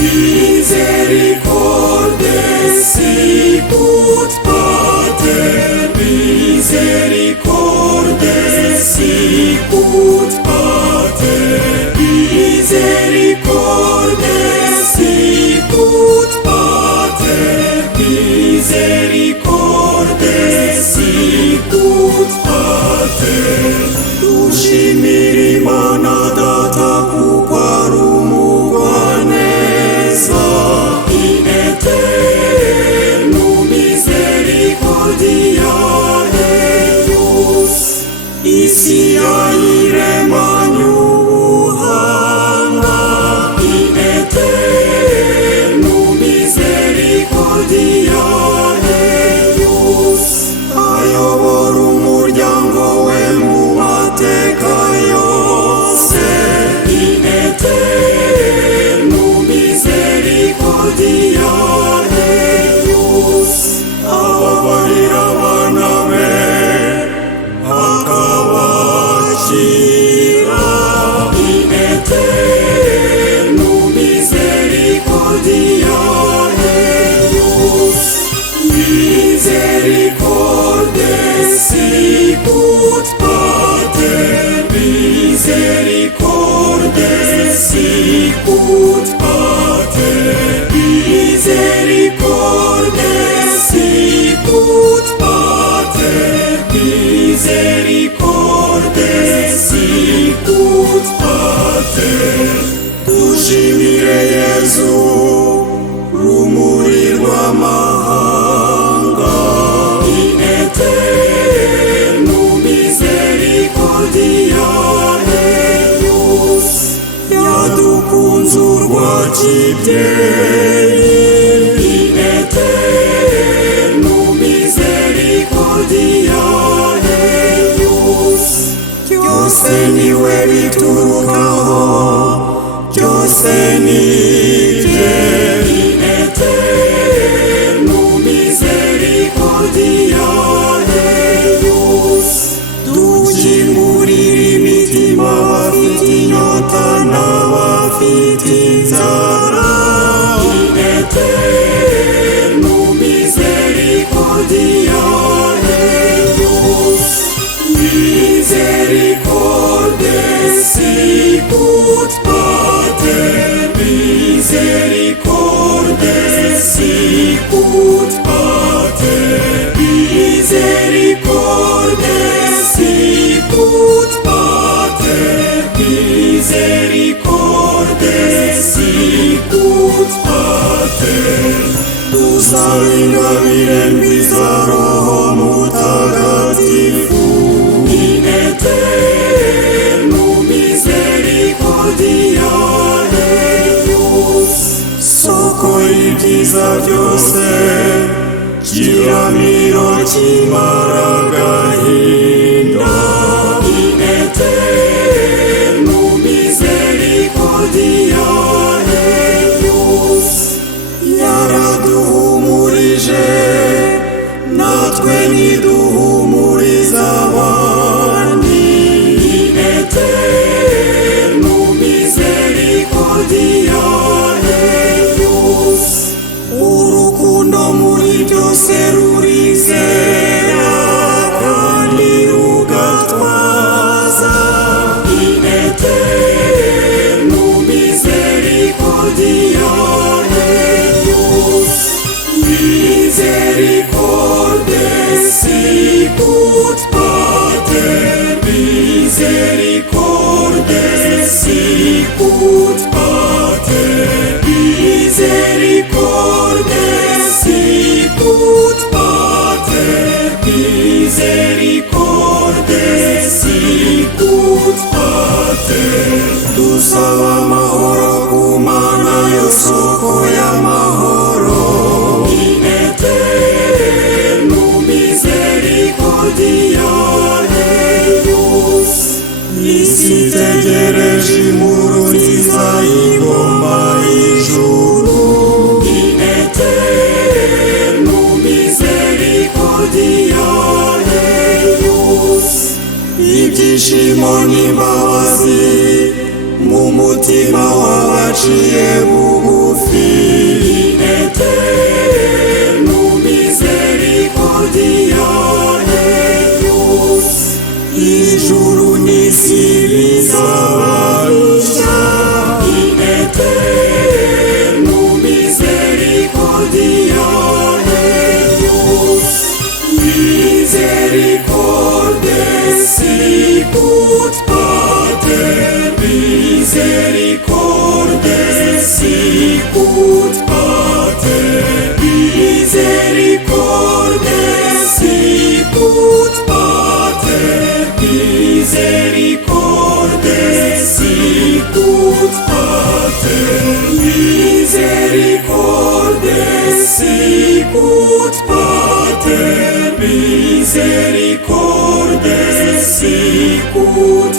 Misericordes sicut Pater, misericordes sicut Pater, misericordes sicut Pater, misericordes sicut Pater. Dushimira Imana Data kuko ari umugwaneza, in eternum misericordiae eius, isi yayiremanye ubuhanga, in eternum misericordiae eius, ayobora umuryango we mu mateka yose, in eternum misericordiae eius, ababarira abana be akabakira, in eternum misericordiae eius, misericordes sicut Pater, misericordes sicut Pater, misericordes sicut Pater, misericordes sicut Pater. Dushimire Yesu, rumuri rw'amahanga, in eternum misericordiae eius, yadukunze urwa kibyeyi, in eternum misericordiae eius, byose niwe biturukaho, byose ni ibye, in eternum misericordiae eius, dukingurira imitima abafite inyota n'abafite inzara, in eternum misericordiae eius, misericordes sicut Pater, misericordes sicut Pater, misericordes sicut Pater, misericordes sicut Pater. Dusaba ingabire nziza Roho Mutagatifu, in eternum misericordiae eius, soko y'ibyiza byose, kiramiro kimara agahinda, in eternum misericordiae eius, yaraduhumurije natwe niduhumuriza abandi, in eternum misericordiae eius, urukundo muri byose rurizera kandi rugatwaza, in eternum misericordiae eius, misericordes sicut Pater, misericordes sicut Pater, misericordes sicut Pater, misericordes sicut Pater. Dusaba amahoro ku Mana yo soko y'amahoro, in eternum misericordiae eius, isi itegereje inkuru nziza y'ingoma y'ijuru, in eternum misericordiae eius, ibyishimo n'imbabazi mu mutima w'abaciye bugufi, ijuru n'isi bizabishya. In eternum misericordia eius, misericordes sicut pater, misericordes sicut pater, misericordes sicut pater, misericordes sicut pater, misericordes sicut pater, misericordes sicut